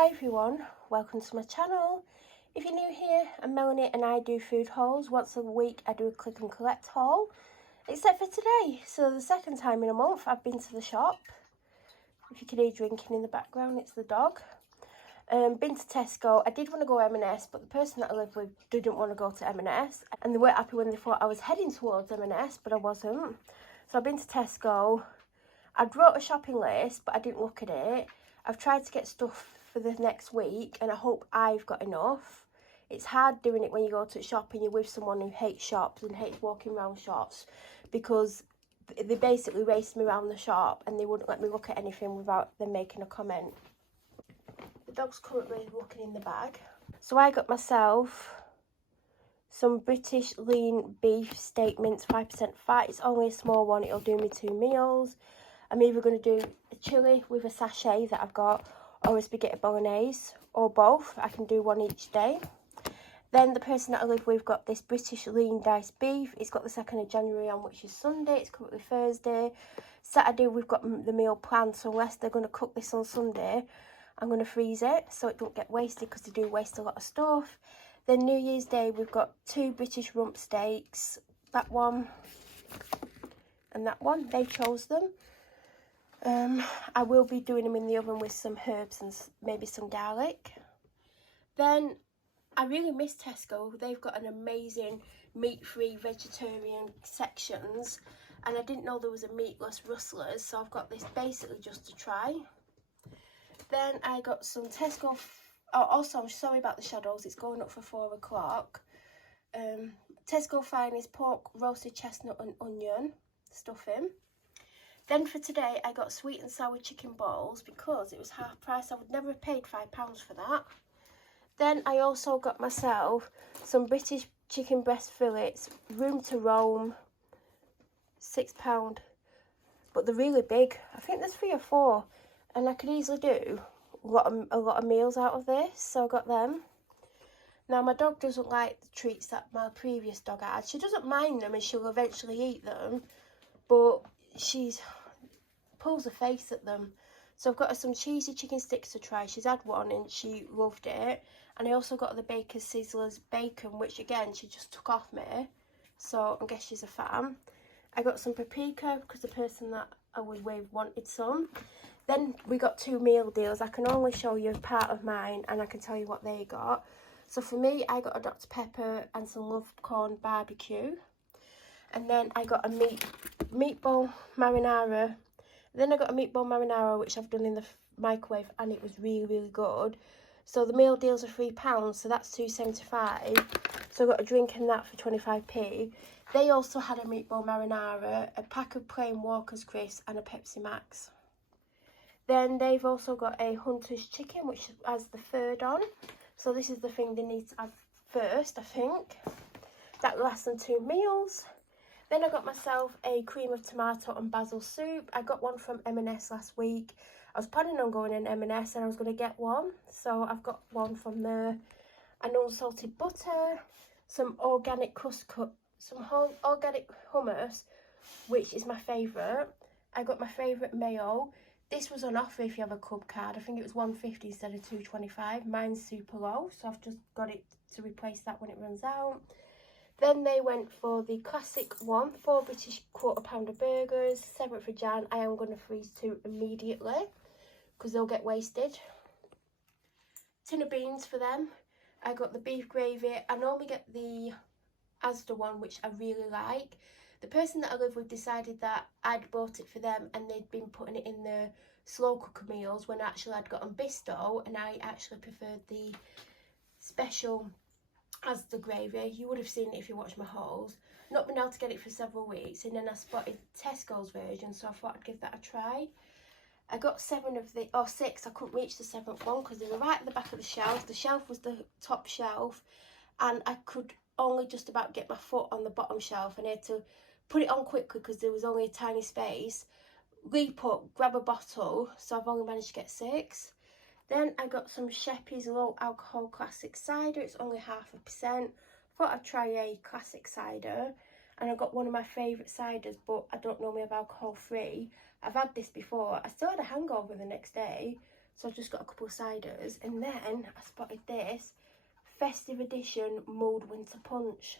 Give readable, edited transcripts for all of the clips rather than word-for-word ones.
Hi everyone, welcome to my channel. If you're new here, I'm Melanie and I do food hauls. Once a week I do a click and collect haul, except for today. So the second time in a month I've been to the shop. If you can hear drinking in the background, it's the dog. Been to Tesco. I did want to go M&S, but the person that I live with didn't want to go to M&S, and they weren't happy when they thought I was heading towards M&S, but I wasn't. So I've been to Tesco. I wrote a shopping list, but I didn't look at it. I've tried to get stuff for the next week, and I hope I've got enough. It's hard doing it when you go to a shop and you're with someone who hates shops and hates walking around shops, because they basically raced me around the shop and they wouldn't let me look at anything without them making a comment. The dog's currently looking in the bag. So I got myself some British lean beef steak mince, 5% fat. It's only a small one, it'll do me 2 meals. I'm either going to do a chilli with a sachet that I've got, or a spaghetti bolognese, or both. I can do one each day. Then the person that I live with got this British lean diced beef. It's got the 2nd of January on, which is Sunday. It's currently Thursday. Saturday we've got the meal planned, so unless they're going to cook this on Sunday, I'm going to freeze it so it don't get wasted, because they do waste a lot of stuff. Then New Year's Day we've got 2 British rump steaks. That one and that one. They chose them. I will be doing them in the oven with some herbs and maybe some garlic. Then I really miss Tesco. They've got an amazing meat-free vegetarian sections, and I didn't know there was a meatless rustlers, so I've got this basically just to try. Then I got some Tesco. Oh, also, I'm sorry about the shadows. It's going up for 4 o'clock. Tesco Finest pork, roasted chestnut and onion stuffing. Then for today, I got sweet and sour chicken balls because it was half price. I would never have paid £5 for that. Then I also got myself some British chicken breast fillets, room to roam, £6. But they're really big. I think there's 3 or 4, and I could easily do a lot of meals out of this. So I got them. Now my dog doesn't like the treats that my previous dog had. She doesn't mind them and she'll eventually eat them, but she's pulls a face at them. So I've got her some cheesy chicken sticks to try. She's had one and she loved it. And I also got the Baker's Sizzlers bacon, which again she just took off me, so I guess she's a fan. I got some paprika because the person that I was with wanted some. Then we got 2 meal deals. I can only show you part of mine and I can tell you what they got. So for me, I got a Dr. Pepper and some love corn barbecue. And then I got a meatball marinara. Then I got a meatball marinara, which I've done in the microwave, and it was really, really good. So the meal deals are £3, so that's £2.75. So I got a drink in that for 25p. They also had a meatball marinara, a pack of plain Walker's crisps, and a Pepsi Max. Then they've also got a Hunter's chicken, which has the third on. So this is the thing they need to have first, I think. That lasts them 2 meals. Then I got myself a cream of tomato and basil soup. I got one from M&S last week. I was planning on going in M&S and I was going to get one. So I've got one from there. An unsalted butter, some organic some whole organic hummus, which is my favourite. I got my favourite mayo. This was on offer if you have a club card. I think it was £1.50 instead of £2.25. Mine's super low, so I've just got it to replace that when it runs out. Then they went for the classic one, 4 British quarter-pounder burgers, 7th of Jan. I am going to freeze 2 immediately because they'll get wasted. Tin of beans for them. I got the beef gravy. I normally get the Asda one, which I really like. The person that I live with decided that I'd bought it for them and they'd been putting it in their slow cooker meals when actually I'd gotten Bisto, and I actually preferred the special as the gravy. You would have seen it if you watched my hauls. Not been able to get it for several weeks, and then I spotted Tesco's version, so I thought I'd give that a try. I got 7 of the, or 6, I couldn't reach the 7th one because they were right at the back of the shelf. The shelf was the top shelf and I could only just about get my foot on the bottom shelf, and I had to put it on quickly because there was only a tiny space, leap up, grab a bottle, so I've only managed to get 6. Then I got some Sheppy's low alcohol classic cider. It's only 0.5%. Thought I'd try a classic cider. And I got one of my favourite ciders, but I don't normally have alcohol free. I've had this before. I still had a hangover the next day, So I've just got a couple of ciders. And then I spotted this festive edition mulled winter punch.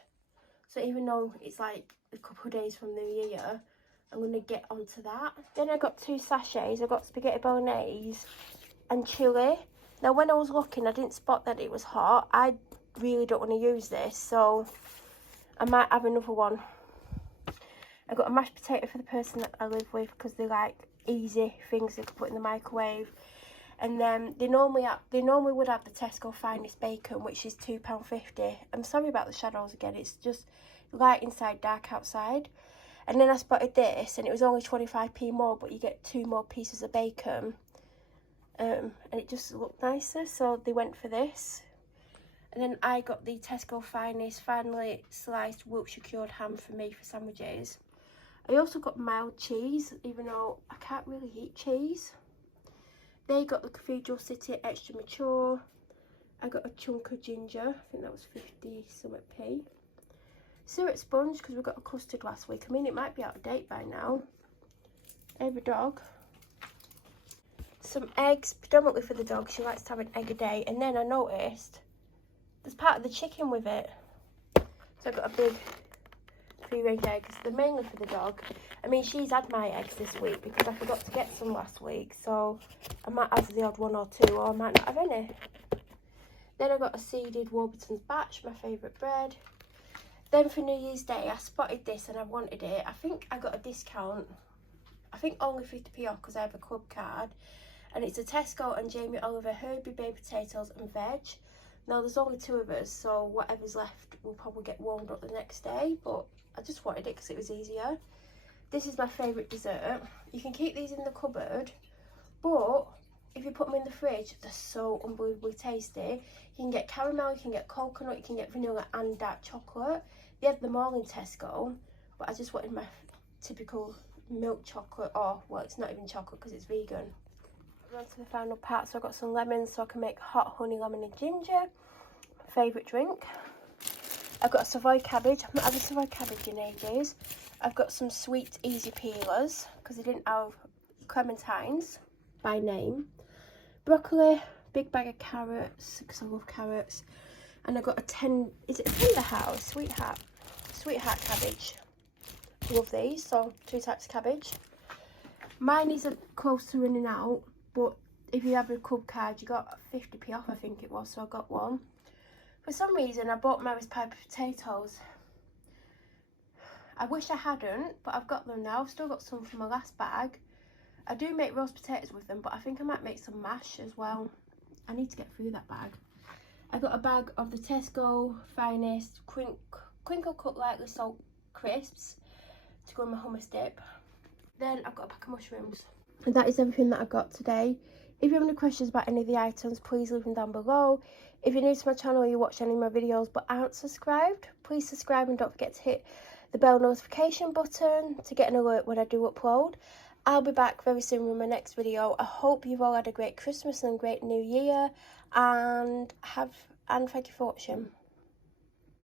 So even though it's like a couple of days from New Year, I'm going to get onto that. Then I got 2 sachets. I got spaghetti bolognese and chilli. Now when I was looking, I didn't spot that it was hot. I really don't want to use this, so I might have another one. I got a mashed potato for the person that I live with because they like easy things they could put in the microwave. And then they normally would have the Tesco finest bacon, which is £2.50. I'm sorry about the shadows again. It's just light inside, dark outside. And then I spotted this, and it was only 25p more, but you get 2 more pieces of bacon. And it just looked nicer, so they went for this. And then I got the Tesco finest finely sliced Wiltshire cured ham for me for sandwiches. I also got mild cheese, even though I can't really eat cheese. They got the Cathedral City extra mature. I got a chunk of ginger, I think that was 50 something p. Syrup sponge, because we got a custard last week. I mean, it might be out of date by now. Every dog. Some eggs, predominantly for the dog. She likes to have an egg a day. And then I noticed there's part of the chicken with it. So I got a big free-range eggs. They're mainly for the dog. I mean, she's had my eggs this week because I forgot to get some last week. So I might have the odd 1 or 2, or I might not have any. Then I got a seeded Warburton's batch, my favourite bread. Then for New Year's Day, I spotted this and I wanted it. I think I got a discount. I think only 50p off because I have a club card. And it's a Tesco and Jamie Oliver herby baked potatoes and veg. Now there's only 2 of us, so whatever's left will probably get warmed up the next day. But I just wanted it because it was easier. This is my favourite dessert. You can keep these in the cupboard, but if you put them in the fridge, they're so unbelievably tasty. You can get caramel, you can get coconut, you can get vanilla and dark chocolate. They have them all in Tesco, but I just wanted my typical milk chocolate. Oh, well, it's not even chocolate because it's vegan. We're on to the final part, so I've got some lemons so I can make hot honey lemon and ginger. My favourite drink. I've got a Savoy cabbage. I've not had a Savoy cabbage in ages. I've got some sweet easy peelers because they didn't have clementines by name. Broccoli, big bag of carrots because I love carrots. And I got a is it a tender house? Sweetheart cabbage. Love these, so 2 types of cabbage. Mine is close to running out, but if you have a club card, you got 50p off, I think it was, so I got one. For some reason, I bought Mary's Piper potatoes. I wish I hadn't, but I've got them now. I've still got some from my last bag. I do make roast potatoes with them, but I think I might make some mash as well. I need to get through that bag. I got a bag of the Tesco finest crinkle cut lightly salt crisps to go in my hummus dip. Then I've got a pack of mushrooms. And that is everything that I got today. If you have any questions about any of the items, please leave them down below. If you're new to my channel or you watch any of my videos but aren't subscribed, please subscribe and don't forget to hit the bell notification button to get an alert when I do upload. I'll be back very soon with my next video. I hope you've all had a great Christmas and a great New Year, and thank you for watching.